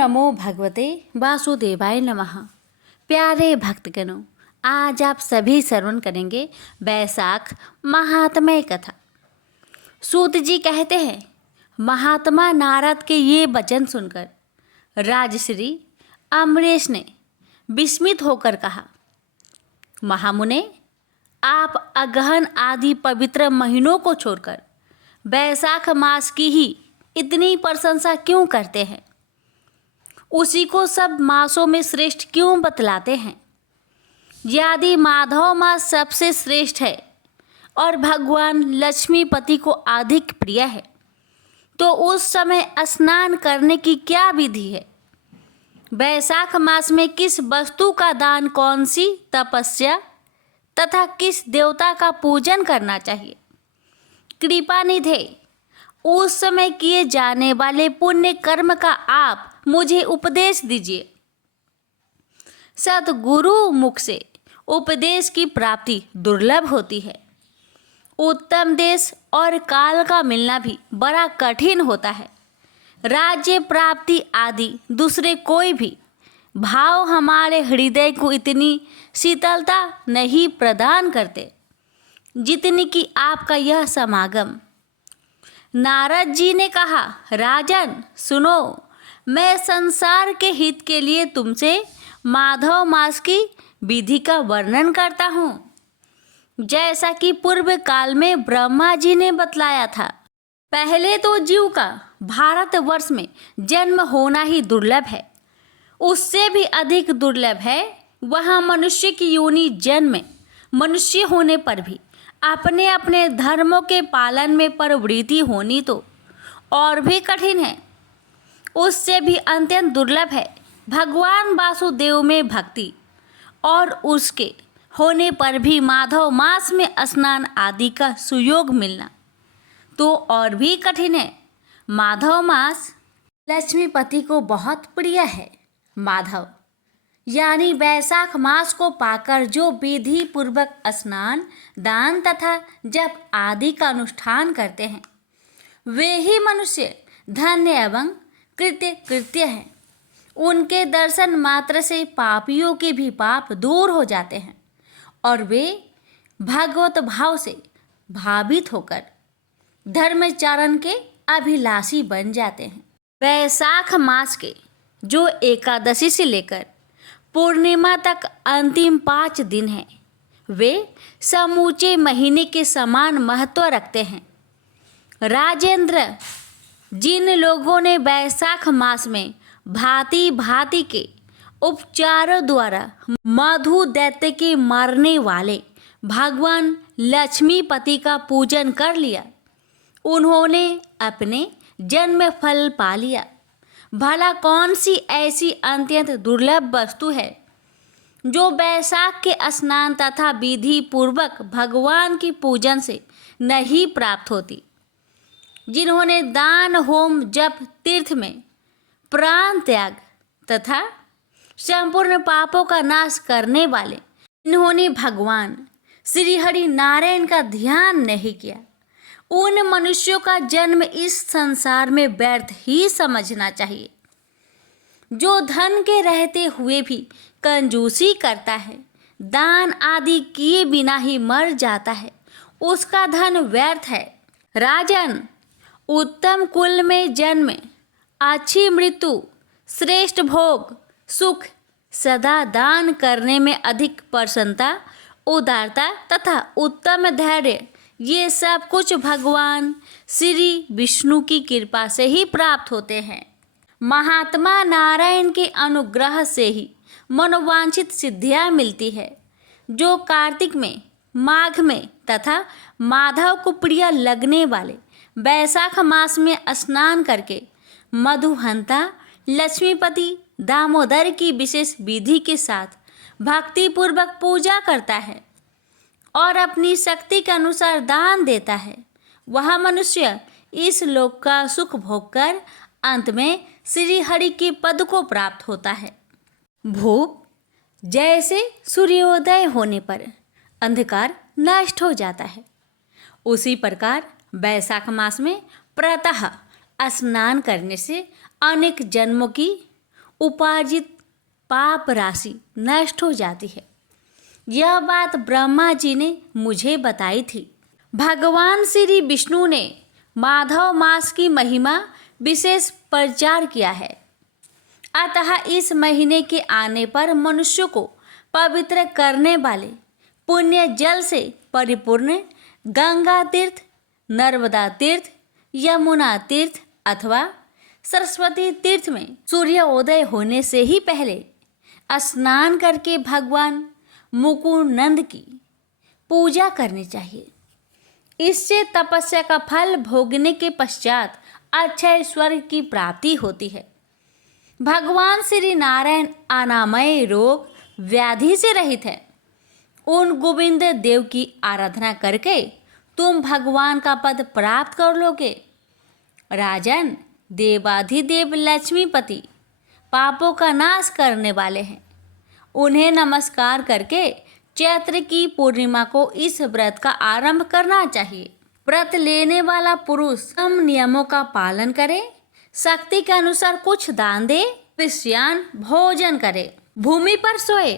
नमो भगवते वासुदेवाय नमः। प्यारे भक्तगणों, आज आप सभी श्रवण करेंगे वैशाख महात्म्य कथा। सूत जी कहते हैं, महात्मा नारद के ये वचन सुनकर राजश्री अम्बरीश ने विस्मित होकर कहा, महामुने, आप अगहन आदि पवित्र महीनों को छोड़कर वैशाख मास की ही इतनी प्रशंसा क्यों करते हैं? उसी को सब मासों में श्रेष्ठ क्यों बतलाते हैं? यदि माधव मास सबसे श्रेष्ठ है और भगवान लक्ष्मीपति को अधिक प्रिय है, तो उस समय स्नान करने की क्या विधि है? वैशाख मास में किस वस्तु का दान, कौन सी तपस्या तथा किस देवता का पूजन करना चाहिए? कृपा निधे, उस समय किए जाने वाले पुण्य कर्म का आप मुझे उपदेश दीजिए। सतगुरु मुख से उपदेश की प्राप्ति दुर्लभ होती है। उत्तम देश और काल का मिलना भी बड़ा कठिन होता है। राज्य प्राप्ति आदि दूसरे कोई भी भाव हमारे हृदय को इतनी शीतलता नहीं प्रदान करते जितनी कि आपका यह समागम। नारद जी ने कहा, राजन सुनो, मैं संसार के हित के लिए तुमसे माधव मास की विधि का वर्णन करता हूँ, जैसा कि पूर्व काल में ब्रह्मा जी ने बतलाया था। पहले तो जीव का भारतवर्ष में जन्म होना ही दुर्लभ है। उससे भी अधिक दुर्लभ है वहाँ मनुष्य की योनि जन्म में मनुष्य होने पर भी अपने अपने धर्मों के पालन में प्रवृत्ति होनी तो और भी कठिन है। उससे भी अत्यंत दुर्लभ है भगवान वासुदेव में भक्ति, और उसके होने पर भी माधव मास में स्नान आदि का सुयोग मिलना तो और भी कठिन है। माधव मास लक्ष्मीपति को बहुत प्रिय है। माधव यानी वैशाख मास को पाकर जो विधि पूर्वक स्नान, दान तथा जप आदि का अनुष्ठान करते हैं, वे ही मनुष्य धन्य एवं कृत्य हैं। उनके दर्शन मात्र से पापियों के भी पाप दूर हो जाते हैं और वे भगवत भाव से भावित होकर धर्मचारण के अभिलाषी बन जाते हैं। वैशाख मास के जो एकादशी से लेकर पूर्णिमा तक अंतिम 5 दिन हैं, वे समूचे महीने के समान महत्व रखते हैं। राजेंद्र, जिन लोगों ने वैशाख मास में भांति भांति के उपचारों द्वारा मधु दैत्य के मारने वाले भगवान लक्ष्मीपति का पूजन कर लिया, उन्होंने अपने जन्म फल पा लिया। भला कौन सी ऐसी अत्यंत दुर्लभ वस्तु है जो वैशाख के स्नान तथा विधि पूर्वक भगवान की पूजन से नहीं प्राप्त होती? जिन्होंने दान, होम, जप, तीर्थ में प्राण त्याग तथा संपूर्ण पापों का नाश करने वाले, इन्होंने भगवान श्री हरि नारायण का ध्यान नहीं किया, उन मनुष्यों का जन्म इस संसार में व्यर्थ ही समझना चाहिए। जो धन के रहते हुए भी कंजूसी करता है, दान आदि किए बिना ही मर जाता है, उसका धन व्यर्थ है। राजन, उत्तम कुल में जन्म, अच्छी मृत्यु, श्रेष्ठ भोग, सुख, सदा दान करने में अधिक प्रसन्नता, उदारता तथा उत्तम धैर्य, ये सब कुछ भगवान श्री विष्णु की कृपा से ही प्राप्त होते हैं। महात्मा नारायण के अनुग्रह से ही मनोवांछित सिद्धियाँ मिलती है। जो कार्तिक में, माघ में तथा माधव को प्रिय लगने वाले वैशाख मास में स्नान करके मधुहंता लक्ष्मीपति दामोदर की विशेष विधि के साथ भक्तिपूर्वक पूजा करता है और अपनी शक्ति के अनुसार दान देता है, वह मनुष्य इस लोक का सुख भोगकर अंत में श्री हरि के पद को प्राप्त होता है। भूप जैसे सूर्योदय होने पर अंधकार नष्ट हो जाता है, उसी प्रकार वैशाख मास में प्रातः स्नान करने से अनेक जन्मों की उपार्जित पाप राशि नष्ट हो जाती है। यह बात ब्रह्मा जी ने मुझे बताई थी। भगवान श्री विष्णु ने माधव मास की महिमा विशेष प्रचार किया है। अतः इस महीने के आने पर मनुष्य को पवित्र करने वाले पुण्य जल से परिपूर्ण गंगा तीर्थ, नर्मदा तीर्थ, यमुना तीर्थ अथवा सरस्वती तीर्थ में सूर्योदय होने से ही पहले स्नान करके भगवान मुकुंद नंद की पूजा करनी चाहिए। इससे तपस्या का फल भोगने के पश्चात अक्षय स्वर्ग की प्राप्ति होती है। भगवान श्री नारायण अनामय रोग व्याधि से रहित है। उन गोविंद देव की आराधना करके तुम भगवान का पद प्राप्त कर लोगे। राजन, देवाधिदेव लक्ष्मीपति पापों का नाश करने वाले हैं। उन्हें नमस्कार करके चैत्र की पूर्णिमा को इस व्रत का आरंभ करना चाहिए। व्रत लेने वाला पुरुष सम नियमों का पालन करे, शक्ति के अनुसार कुछ दान दे, विश्राम भोजन करे, भूमि पर सोए,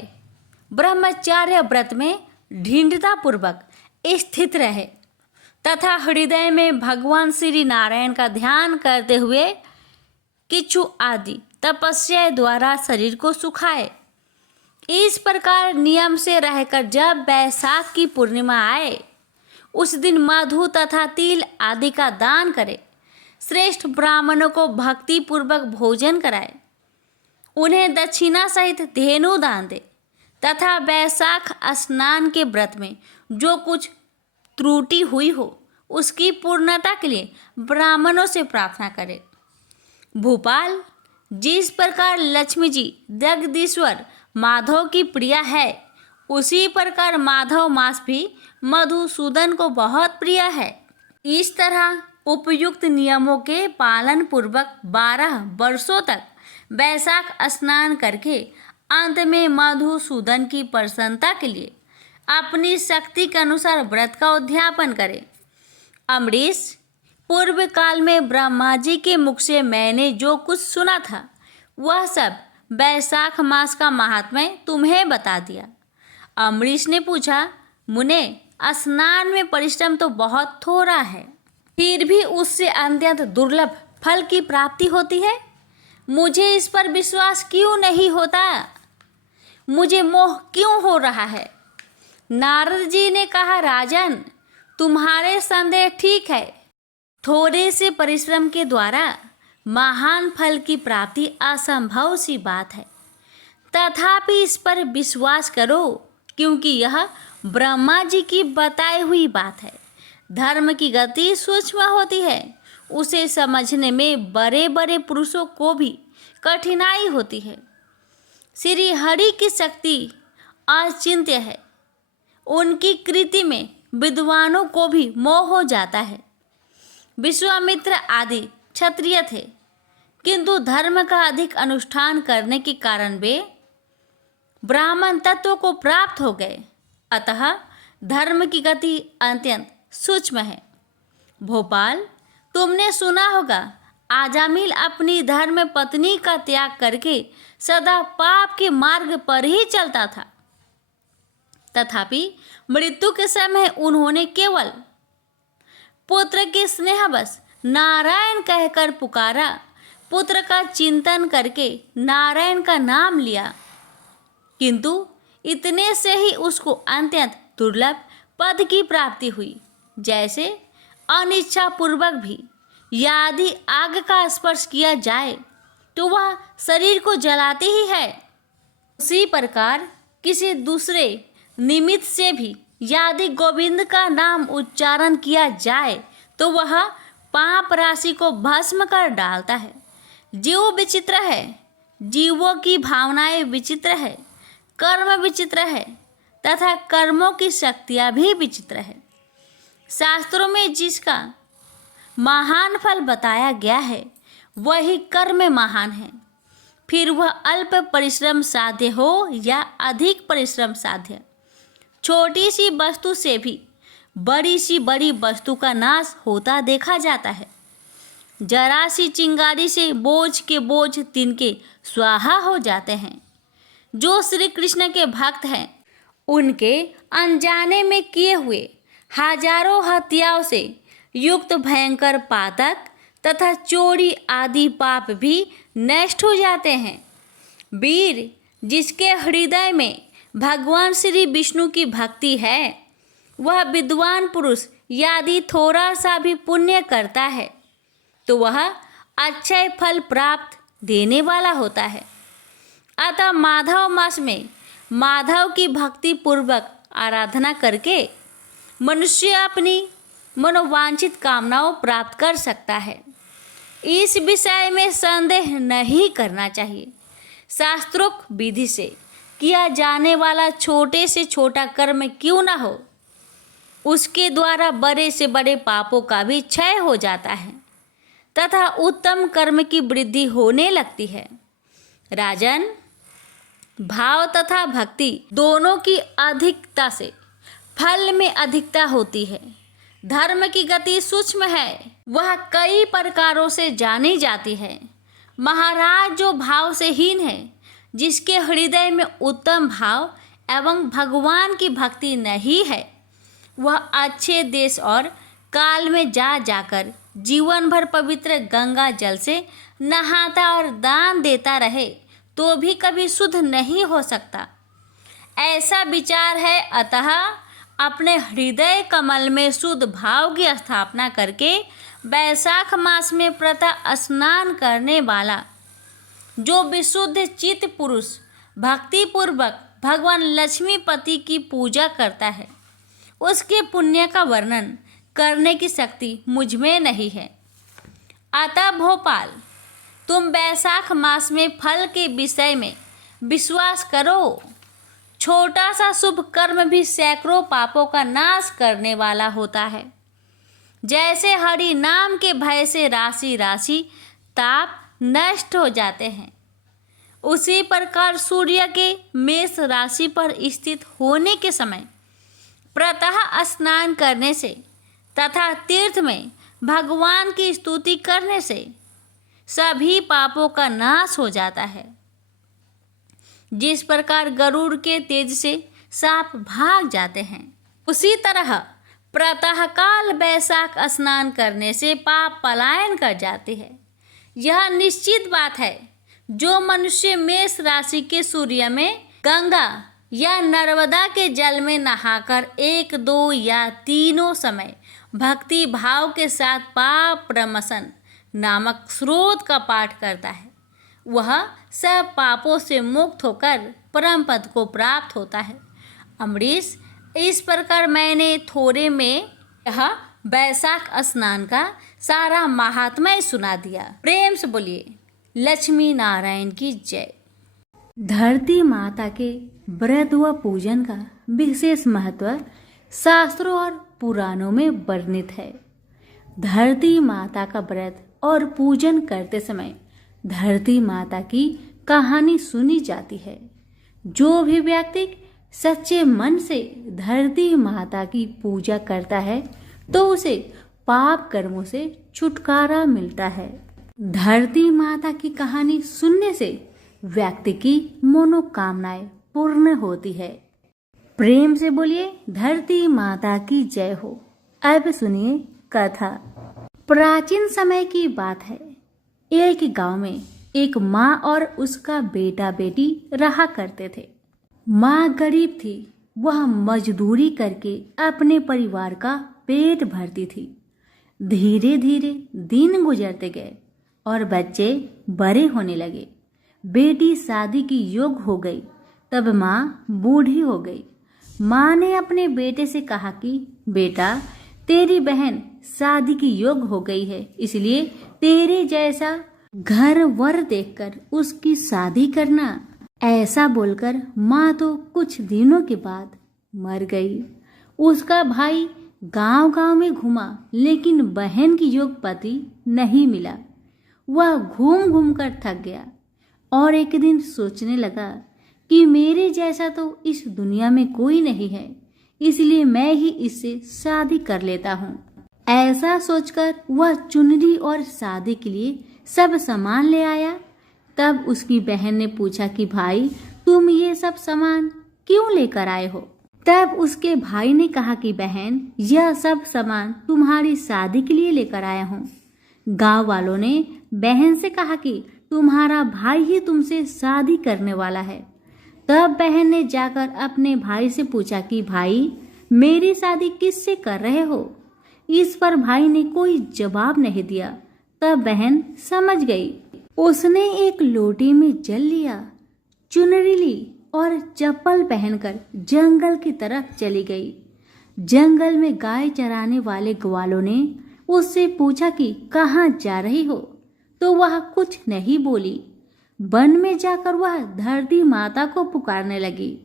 ब्रह्मचार्य व्रत में दृढ़ता पूर्वक स्थित रहे तथा हृदय में भगवान श्री नारायण का ध्यान करते हुए किच्छु आदि तपस्या द्वारा शरीर को सुखाए। इस प्रकार नियम से रहकर जब बैसाख की पूर्णिमा आए उस दिन मधु तथा तिल आदि का दान करे। श्रेष्ठ ब्राह्मणों को भक्ति पूर्वक भोजन कराए, उन्हें दक्षिणा सहित धेनु दान दे तथा बैसाख स्नान के व्रत में जो कुछ त्रुटि हुई हो उसकी पूर्णता के लिए ब्राह्मणों से प्रार्थना करे। भूपाल, जिस प्रकार लक्ष्मी जी जगदीश्वर माधव की प्रिया है उसी प्रकार माधव मास भी मधुसूदन को बहुत प्रिय है। इस तरह उपयुक्त नियमों के पालन पूर्वक 12 वर्षों तक बैसाख स्नान करके अंत में मधुसूदन की प्रसन्नता के लिए अपनी शक्ति के अनुसार व्रत का उद्यापन करें। अमरीश, पूर्व काल में ब्रह्मा जी के मुख से मैंने जो कुछ सुना था वह सब बैसाख मास का महात्म्य तुम्हें बता दिया। अमरीश ने पूछा, मुने, स्नान में परिश्रम तो बहुत थोड़ा है, फिर भी उससे अत्यंत दुर्लभ फल की प्राप्ति होती है। मुझे इस पर विश्वास क्यों नहीं होता? मुझे मोह क्यों हो रहा है? नारद जी ने कहा, राजन, तुम्हारे संदेह ठीक है। थोड़े से परिश्रम के द्वारा महान फल की प्राप्ति असंभव सी बात है। तथापि इस पर विश्वास करो क्योंकि यह ब्रह्मा जी की बताई हुई बात है। धर्म की गति सूक्ष्म होती है, उसे समझने में बड़े बड़े पुरुषों को भी कठिनाई होती है। श्री हरि की शक्ति अचिंत्य है, उनकी कृति में विद्वानों को भी मोह हो जाता है। विश्वामित्र आदि क्षत्रिय थे, किंतु धर्म का अधिक अनुष्ठान करने के कारण वे ब्राह्मण तत्व को प्राप्त हो गए। अतः धर्म की गति अत्यंत सूक्ष्म है। भोपाल, तुमने सुना होगा आजामिल अपनी धर्म पत्नी का त्याग करके सदा पाप के मार्ग पर ही चलता था। तथापि मृत्यु के समय उन्होंने केवल पुत्र के स्नेहवश नारायण कहकर पुकारा, पुत्र का चिंतन करके नारायण का नाम लिया, किंतु इतने से ही उसको अत्यंत दुर्लभ पद की प्राप्ति हुई। जैसे अनिच्छा पूर्वक भी यदि आग का स्पर्श किया जाए तो वह शरीर को जलाती ही है, उसी प्रकार किसी दूसरे निमित्त से भी यदि गोविंद का नाम उच्चारण किया जाए तो वह पाप राशि को भस्म कर डालता है। जीव विचित्र है, जीवों की भावनाएं विचित्र है, कर्म विचित्र है तथा कर्मों की शक्तियाँ भी विचित्र है। शास्त्रों में जिसका महान फल बताया गया है वही कर्म महान है, फिर वह अल्प परिश्रम साध्य हो या अधिक परिश्रम साध्य। छोटी सी वस्तु से भी बड़ी सी बड़ी वस्तु का नाश होता देखा जाता है। जरा सी चिंगारी से बोझ के बोझ तिनके स्वाहा हो जाते हैं। जो श्री कृष्ण के भक्त हैं उनके अनजाने में किए हुए हजारों हत्याओं से युक्त भयंकर पातक तथा चोरी आदि पाप भी नष्ट हो जाते हैं। वीर, जिसके हृदय में भगवान श्री विष्णु की भक्ति है, वह विद्वान पुरुष यदि थोड़ा सा भी पुण्य करता है तो वह अक्षय फल प्राप्त देने वाला होता है। अतः माधव मास में माधव की भक्ति पूर्वक आराधना करके मनुष्य अपनी मनोवांछित कामनाओं प्राप्त कर सकता है। इस विषय में संदेह नहीं करना चाहिए। शास्त्रोक्त विधि से किया जाने वाला छोटे से छोटा कर्म क्यों न हो, उसके द्वारा बड़े से बड़े पापों का भी क्षय हो जाता है तथा उत्तम कर्म की वृद्धि होने लगती है। राजन, भाव तथा भक्ति दोनों की अधिकता से फल में अधिकता होती है। धर्म की गति सूक्ष्म है, वह कई प्रकारों से जानी जाती है। महाराज, जो भाव से हीन है, जिसके हृदय में उत्तम भाव एवं भगवान की भक्ति नहीं है, वह अच्छे देश और काल में जा जाकर जीवन भर पवित्र गंगा जल से नहाता और दान देता रहे तो भी कभी शुद्ध नहीं हो सकता। ऐसा विचार है। अतः अपने हृदय कमल में शुद्ध भाव की स्थापना करके वैशाख मास में प्रातः स्नान करने वाला जो विशुद्ध चित्त पुरुष भक्ति पूर्वक भगवान लक्ष्मीपति की पूजा करता है, उसके पुण्य का वर्णन करने की शक्ति मुझ में नहीं है। अतः भोपाल, तुम वैशाख मास में फल के विषय में विश्वास करो। छोटा सा शुभ कर्म भी सैकड़ों पापों का नाश करने वाला होता है। जैसे हरि नाम के भय से राशि राशि ताप नष्ट हो जाते हैं, उसी प्रकार सूर्य के मेष राशि पर स्थित होने के समय प्रातः स्नान करने से तथा तीर्थ में भगवान की स्तुति करने से सभी पापों का नाश हो जाता है। जिस प्रकार गरुड़ के तेज से सांप भाग जाते हैं, उसी तरह प्रातःकाल वैशाख स्नान करने से पाप पलायन कर जाते हैं। यह निश्चित बात है। जो मनुष्य मेष राशि के सूर्य में गंगा या नर्मदा के जल में नहाकर 1, 2 या तीनों समय भक्ति भाव के साथ पाप प्रमसन नामक स्रोत का पाठ करता है, वह सब पापों से मुक्त होकर परम पद को प्राप्त होता है। अमरीश, इस प्रकार मैंने थोड़े में यह वैशाख स्नान का सारा महात्म्य सुना दिया। प्रेम से बोलिए लक्ष्मी नारायण की जय। धरती माता के व्रत व पूजन का विशेष महत्व शास्त्रों और पुराणों में वर्णित है। धरती माता का व्रत और पूजन करते समय धरती माता की कहानी सुनी जाती है। जो भी व्यक्ति सच्चे मन से धरती माता की पूजा करता है तो उसे पाप कर्मों से छुटकारा मिलता है। धरती माता की कहानी सुनने से व्यक्ति की मनोकामनाएं पूर्ण होती है। प्रेम से बोलिए धरती माता की जय हो। अब सुनिए कथा। प्राचीन समय की बात है। एक गांव में एक माँ और उसका बेटा बेटी रहा करते थे। माँ गरीब थी, वह मजदूरी करके अपने परिवार का पेट भरती थी। धीरे धीरे दिन गुजरते गए और बच्चे बड़े होने लगे। बेटी शादी की योग्य हो गई, तब माँ बूढ़ी हो गई। माँ ने अपने बेटे से कहा कि बेटा, तेरी बहन शादी की योग्य हो गई है, इसलिए तेरे जैसा घर वर देखकर उसकी शादी करना। ऐसा बोलकर माँ तो कुछ दिनों के बाद मर गई। उसका भाई गांव-गांव में घूमा, लेकिन बहन की योग्य पति नहीं मिला। वह घूम घूम कर थक गया और एक दिन सोचने लगा कि मेरे जैसा तो इस दुनिया में कोई नहीं है, इसलिए मैं ही इससे शादी कर लेता हूँ। ऐसा सोचकर वह चुनरी और शादी के लिए सब सामान ले आया। तब उसकी बहन ने पूछा कि भाई, तुम ये सब सामान क्यों लेकर आए हो? तब उसके भाई ने कहा कि बहन, यह सब सामान तुम्हारी शादी के लिए लेकर आया हूँ। गांव वालों ने बहन से कहा कि तुम्हारा भाई ही तुमसे शादी करने वाला है। तब बहन ने जाकर अपने भाई से पूछा कि भाई, मेरी शादी किससे कर रहे हो? इस पर भाई ने कोई जवाब नहीं दिया। तब बहन समझ गई। उसने एक लोटे में जल लिया, चुनरी ली और चप्पल पहनकर जंगल की तरफ चली गई। जंगल में गाय चराने वाले ग्वालों ने उससे पूछा कि कहाँ जा रही हो? तो वह कुछ नहीं बोली। वन में जाकर वह धरती माता को पुकारने लगी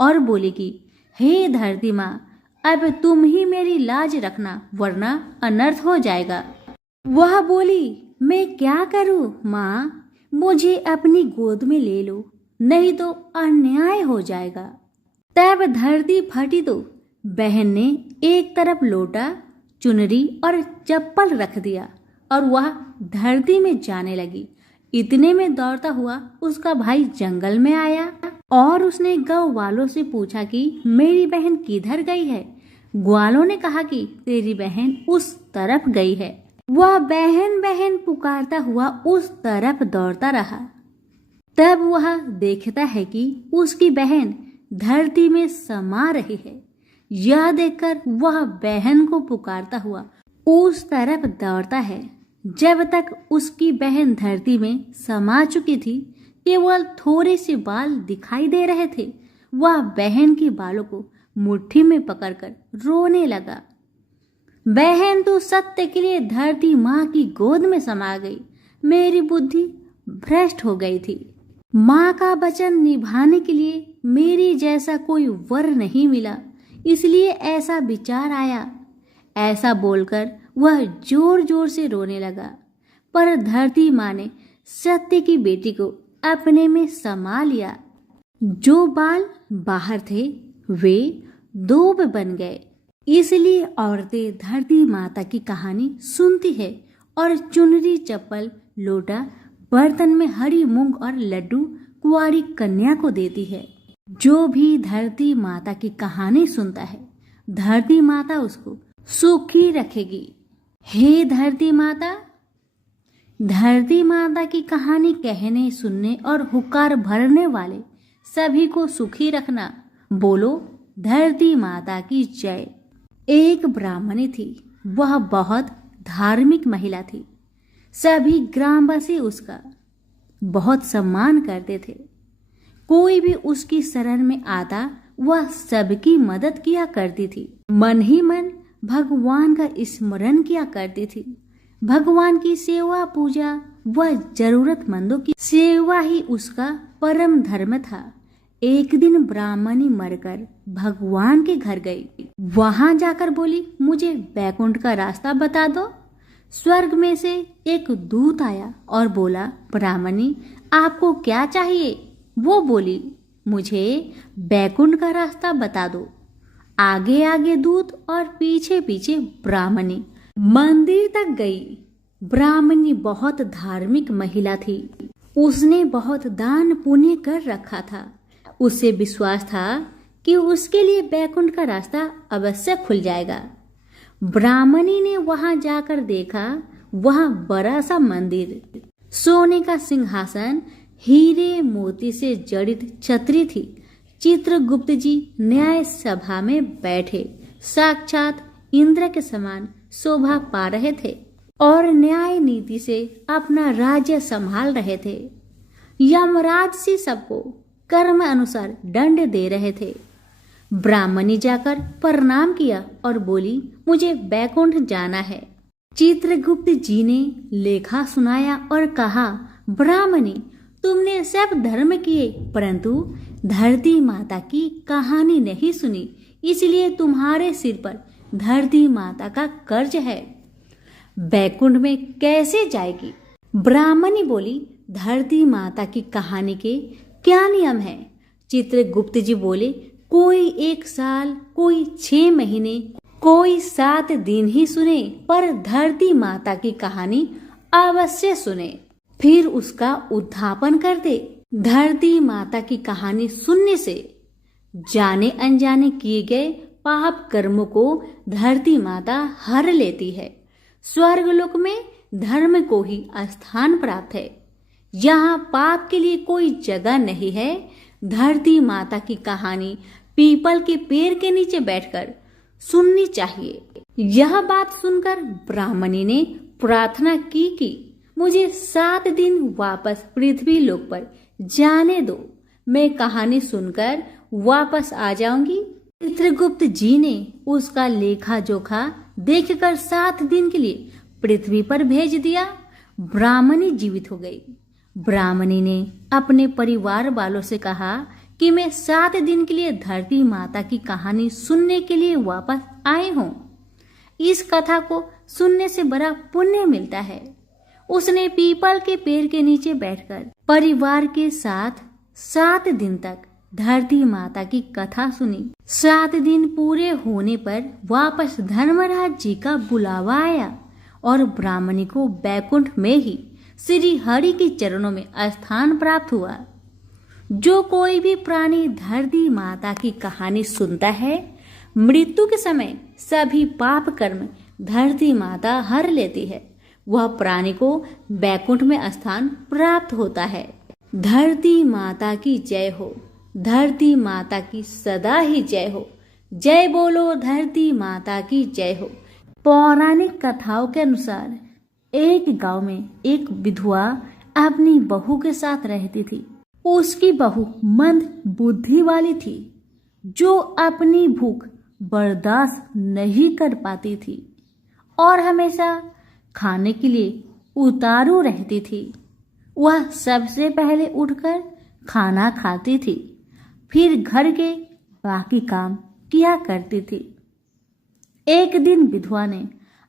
और बोली कि हे धरती माँ, अब तुम ही मेरी लाज रखना, वरना अनर्थ हो जाएगा। वह बोली, मैं क्या करूं माँ, मुझे अपनी गोद में ले लो, नहीं तो अन्याय हो जाएगा। तब धरती फटी तो बहन ने एक तरफ लोटा, चुनरी और चप्पल रख दिया और वह धरती में जाने लगी। इतने में दौड़ता हुआ उसका भाई जंगल में आया और उसने गौ वालों से पूछा कि मेरी बहन किधर गई है? ग्वालों ने कहा कि तेरी बहन उस तरफ गई है। वह बहन बहन पुकारता हुआ उस तरफ दौड़ता रहा। तब वह देखता है कि उसकी बहन धरती में समा रही है। यह देखकर वह बहन को पुकारता हुआ उस तरफ दौड़ता है। जब तक उसकी बहन धरती में समा चुकी थी, केवल थोड़े से बाल दिखाई दे रहे थे। वह बहन के बालों को मुट्ठी में पकड़कर रोने लगा। बहन तो सत्य के लिए धरती माँ की गोद में समा गई। मेरी बुद्धि भ्रष्ट हो गई थी। माँ का वचन निभाने के लिए मेरी जैसा कोई वर नहीं मिला, इसलिए ऐसा विचार आया। ऐसा बोलकर वह जोर जोर से रोने लगा। पर धरती माँ ने सत्य की बेटी को अपने में समा लिया। जो बाल बाहर थे वे दूब बन गए। इसलिए औरतें धरती माता की कहानी सुनती है और चुनरी, चप्पल, लोटा, बर्तन में हरी मूंग और लड्डू कुंवारी कन्या को देती है। जो भी धरती माता की कहानी सुनता है, धरती माता उसको सुखी रखेगी। हे धरती माता, धरती माता की कहानी कहने, सुनने और हुक्कार भरने वाले सभी को सुखी रखना। बोलो धरती माता की जय। एक ब्राह्मणी थी। वह बहुत धार्मिक महिला थी। सभी ग्रामवासी उसका बहुत सम्मान करते थे। कोई भी उसकी शरण में आता वह सबकी मदद किया करती थी। मन ही मन भगवान का स्मरण किया करती थी। भगवान की सेवा पूजा व जरूरतमंदों की सेवा ही उसका परम धर्म था। एक दिन ब्राह्मणी मरकर भगवान के घर गई। वहां जाकर बोली, मुझे बैकुंठ का रास्ता बता दो। स्वर्ग में से एक दूत आया और बोला, ब्राह्मणी आपको क्या चाहिए? वो बोली, मुझे बैकुंठ का रास्ता बता दो। आगे आगे दूत और पीछे पीछे ब्राह्मणी मंदिर तक गई। ब्राह्मणी बहुत धार्मिक महिला थी। उसने बहुत दान पुण्य कर रखा था। उसे विश्वास था कि उसके लिए बैकुंठ का रास्ता अवश्य खुल जाएगा। ब्राह्मणी ने वहां जाकर देखा, वहां बड़ा सा मंदिर, सोने का सिंहासन, हीरे मोती से जड़ित छतरी थी। चित्रगुप्त जी न्याय सभा में बैठे साक्षात इंद्र के समान शोभा पा रहे थे और न्याय नीति से अपना राज्य संभाल रहे थे। यमराज से सबको कर्म अनुसार दंड दे रहे थे। ब्राह्मणी जाकर प्रणाम किया और बोली, मुझे बैकुंठ जाना है। चित्रगुप्त जी ने लेखा सुनाया और कहा, ब्राह्मणी तुमने सब धर्म किए परंतु धरती माता की कहानी नहीं सुनी, इसलिए तुम्हारे सिर पर धरती माता का कर्ज है। बैकुंठ में कैसे जाएगी? ब्राह्मणी बोली, धरती माता की कहानी के क्या नियम है? चित्रगुप्त जी बोले, कोई 1 साल, कोई 6 महीने, कोई 7 दिन ही सुने, पर धरती माता की कहानी अवश्य सुने, फिर उसका उद्धापन कर दे। धरती माता की कहानी सुनने से जाने अनजाने किए गए पाप कर्मों को धरती माता हर लेती है। स्वर्गलोक में धर्म को ही स्थान प्राप्त है। यहाँ पाप के लिए कोई जगह नहीं है। धरती माता की कहानी पीपल के पेड़ के नीचे बैठकर सुननी चाहिए। यह बात सुनकर ब्राह्मणी ने प्रार्थना की कि मुझे 7 दिन वापस पृथ्वी लोक पर जाने दो, मैं कहानी सुनकर वापस आ जाऊंगी। चित्रगुप्त जी ने उसका लेखा जोखा देखकर 7 दिन के लिए पृथ्वी पर भेज दिया। ब्राह्मणी जीवित हो गई। ब्राह्मणी ने अपने परिवार वालों से कहा कि मैं 7 दिन के लिए धरती माता की कहानी सुनने के लिए वापस आई हूँ। इस कथा को सुनने से बड़ा पुण्य मिलता है। उसने पीपल के पेड़ के नीचे बैठकर परिवार के साथ 7 दिन तक धरती माता की कथा सुनी। 7 दिन पूरे होने पर वापस धर्मराज जी का बुलावा आया और ब्राह्मणी को बैकुंठ में ही श्री हरि के चरणों में स्थान प्राप्त हुआ। जो कोई भी प्राणी धरती माता की कहानी सुनता है, मृत्यु के समय सभी पाप कर्म धरती माता हर लेती है। वह प्राणी को बैकुंठ में स्थान प्राप्त होता है। धरती माता की जय हो। धरती माता की सदा ही जय हो। जय बोलो धरती माता की जय हो। पौराणिक कथाओं के अनुसार एक गांव में एक विधवा अपनी बहू के साथ रहती थी। उसकी बहू मंद बुद्धि वाली थी, जो अपनी भूख बर्दाश्त नहीं कर पाती थी और हमेशा खाने के लिए उतारू रहती थी। वह सबसे पहले उठकर खाना खाती थी, फिर घर के बाकी काम किया करती थी। एक दिन विधवा ने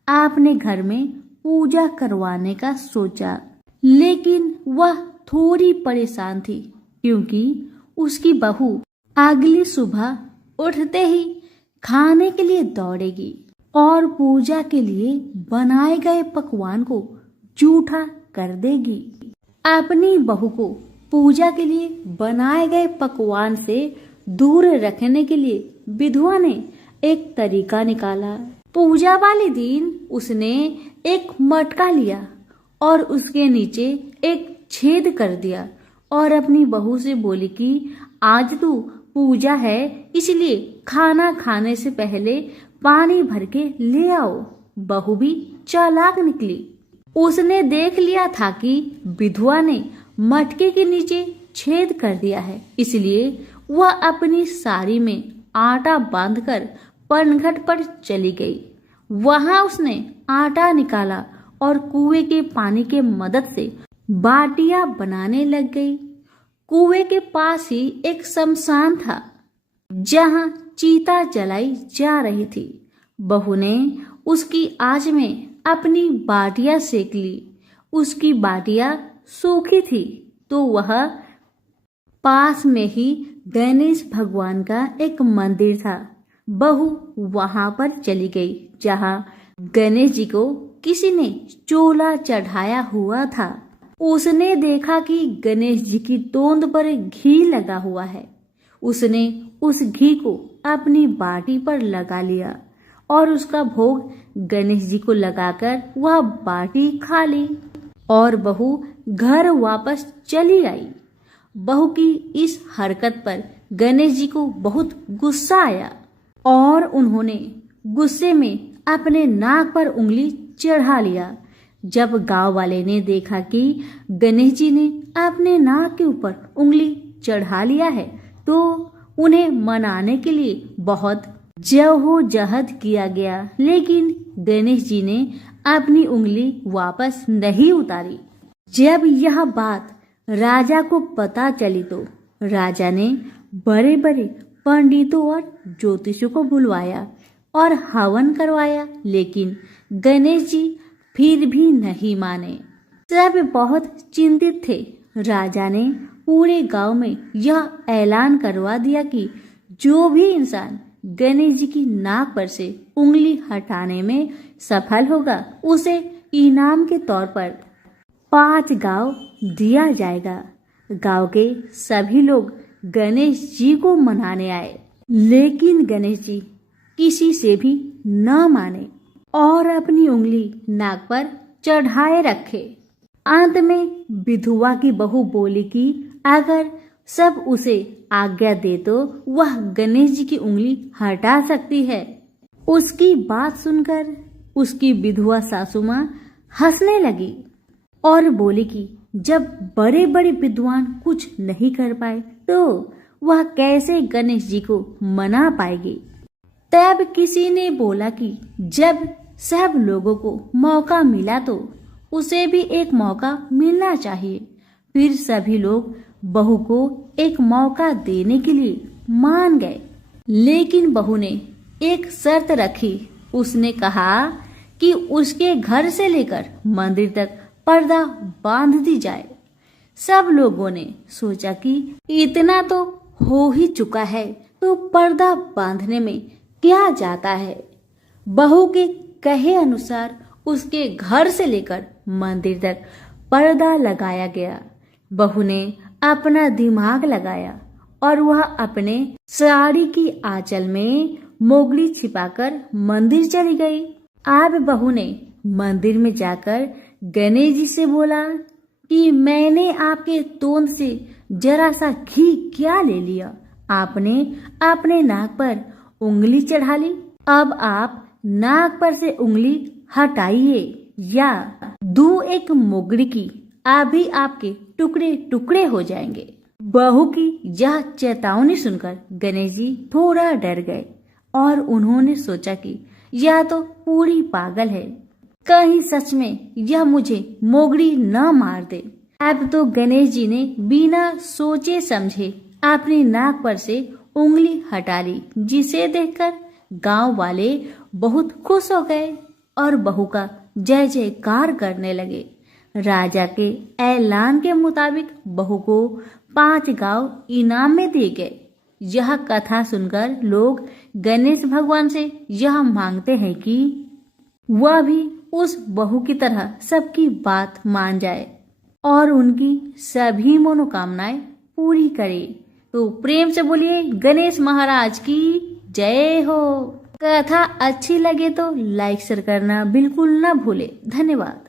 अपने घर में पूजा करवाने का सोचा, लेकिन वह थोड़ी परेशान थी क्योंकि उसकी बहू अगली सुबह उठते ही खाने के लिए दौड़ेगी और पूजा के लिए बनाए गए पकवान को जूठा कर देगी। अपनी बहू को पूजा के लिए बनाए गए पकवान से दूर रखने के लिए विधवा ने एक तरीका निकाला। पूजा वाले दिन उसने एक मटका लिया और उसके नीचे एक छेद कर दिया और अपनी बहू से बोली कि आज तो पूजा है, इसलिए खाना खाने से पहले पानी भर के ले आओ। बहू भी चालाक निकली। उसने देख लिया था कि विधवा ने मटके के नीचे छेद कर दिया है, इसलिए वह अपनी साड़ी में आटा बांधकर पनघट पर चली गई। वहां उसने आटा निकाला और कुएं के पानी के मदद से बाटियां बनाने लग गई। कुएं के पास ही एक शमशान था जहां चीता जलाई जा रही थी। बहू ने उसकी आंच में अपनी बाटियां सेक ली। उसकी बाटियां सूखी थी तो वह पास में ही गणेश भगवान का एक मंदिर था। बहू वहां पर चली गई जहां गणेश जी को किसी ने चोला चढ़ाया हुआ था। उसने देखा कि गणेश जी की तोंद पर घी लगा हुआ है। उसने उस घी को अपनी बाटी पर लगा लिया और उसका भोग गणेश जी को लगाकर वह बाटी खा ली और बहू घर वापस चली आई। बहू की इस हरकत पर गणेश जी को बहुत गुस्सा आया और उन्होंने गुस्से में अपने नाक पर उंगली चढ़ा लिया। जब गांव वाले ने देखा कि गणेश जी ने अपने नाक के ऊपर उंगली चढ़ा लिया है, तो उन्हें मनाने के लिए बहुत जद्दोजहद किया गया, लेकिन गणेश जी ने अपनी उंगली वापस नहीं उतारी। जब यह बात राजा को पता चली तो राजा ने बड़े बड़े पंडितों और ज्योतिषों को बुलवाया और हवन करवाया, लेकिन गणेश जी फिर भी नहीं माने। सब बहुत चिंतित थे। राजा ने पूरे गांव में यह ऐलान करवा दिया कि जो भी इंसान गणेश जी की नाक पर से उंगली हटाने में सफल होगा उसे इनाम के तौर पर 5 गांव दिया जाएगा। गांव के सभी लोग गणेश जी को मनाने आए, लेकिन गणेश जी किसी से भी न माने और अपनी उंगली नाक पर चढ़ाए रखे। अंत में विधवा की बहू बोली कि अगर सब उसे आज्ञा दे तो वह गणेश जी की उंगली हटा सकती है। उसकी बात सुनकर उसकी विधवा सासू माँ हंसने लगी और बोली कि जब बड़े बड़े विद्वान कुछ नहीं कर पाए तो वह कैसे गणेश जी को मना पाएगी। तब किसी ने बोला कि जब सब लोगों को मौका मिला तो उसे भी एक मौका मिलना चाहिए। फिर सभी लोग बहू को एक मौका देने के लिए मान गए, लेकिन बहू ने एक शर्त रखी। उसने कहा कि उसके घर से लेकर मंदिर तक पर्दा बांध दी जाए। सब लोगों ने सोचा कि इतना तो हो ही चुका है तो पर्दा बांधने में क्या जाता है। बहू के कहे अनुसार उसके घर से लेकर मंदिर तक पर्दा लगाया गया। बहू ने अपना दिमाग लगाया और वह अपने साड़ी की आंचल में मोगली छिपाकर मंदिर चली गई। अब बहू ने मंदिर में जाकर गणेश जी से बोला कि मैंने आपके तोंद से जरा सा घी क्या ले लिया, आपने अपने नाक पर उंगली चढ़ा ली। अब आप नाक पर से उंगली हटाइए या दूं एक मोगरी की, अभी आपके टुकड़े टुकड़े हो जाएंगे। बहू की यह चेतावनी सुनकर गणेश जी थोड़ा डर गए और उन्होंने सोचा कि यह तो पूरी पागल है, कहीं सच में यह मुझे मोगरी न मार दे। अब तो गणेश जी ने बिना सोचे समझे अपनी नाक पर से उंगली हटा ली, जिसे देखकर गांव वाले बहुत खुश हो गए और बहू का जय जयकार करने लगे। राजा के ऐलान के मुताबिक बहू को 5 गांव इनाम में दिए गए। यह कथा सुनकर लोग गणेश भगवान से यह मांगते हैं कि वह भी उस बहू की तरह सबकी बात मान जाए और उनकी सभी मनोकामनाएं पूरी करे। तो प्रेम से बोलिए गणेश महाराज की जय हो। कथा अच्छी लगे तो लाइक शेयर करना बिल्कुल न भूले। धन्यवाद।